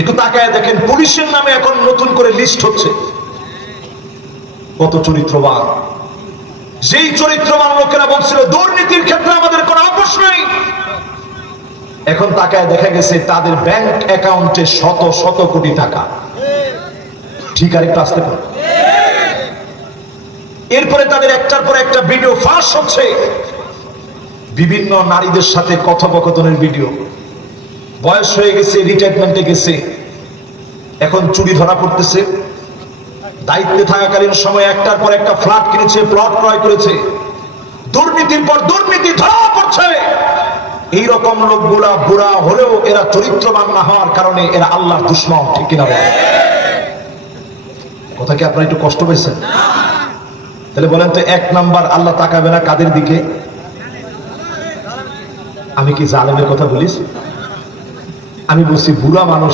একটু তাকায় দেখেন, পুলিশের নামে এখন নতুন করে লিস্ট হচ্ছে। কত চরিত্রবান, যেই চরিত্রবান লোকেরা বলছিল দুর্নীতির ক্ষেত্রে আমাদের কোনো আপোষ নাই, এখন তাকায় দেখা গেছে তাদের ব্যাংক অ্যাকাউন্টে শত শত কোটি টাকা। ঠিক, আরেকটু আসতে পারে। এরপরে তাদের একটার পর একটা ভিডিও ফাঁস হচ্ছে, বিভিন্ন নারীদের সাথে কথোপকথনের ভিডিও। বয়স হয়ে গেছে, রিটায়ারমেন্টে গেছে, এখন চুরি ধরা পড়তেছে। দায়িত্বে থাকাকালীন সময় একটার পর একটা ফ্ল্যাট কিনেছে, প্লট ক্রয় করেছে, দুর্নীতির পর দুর্নীতি ধরা পড়ছে। এইরকম লোকগুলা বুড়া হলেও এরা চরিত্রবান না হওয়ার কারণে এরা আল্লাহর দুশমন। ঠিক কিনা বলেন? কথা কি আপনারা একটু কষ্ট পেয়েছেন? তাহলে বলেন তো, এক নাম্বার আল্লাহ তাকাবে না কাদের দিকে? আমি কি জালেমের কথা বলিস? আমি বলছি বুড়া মানুষ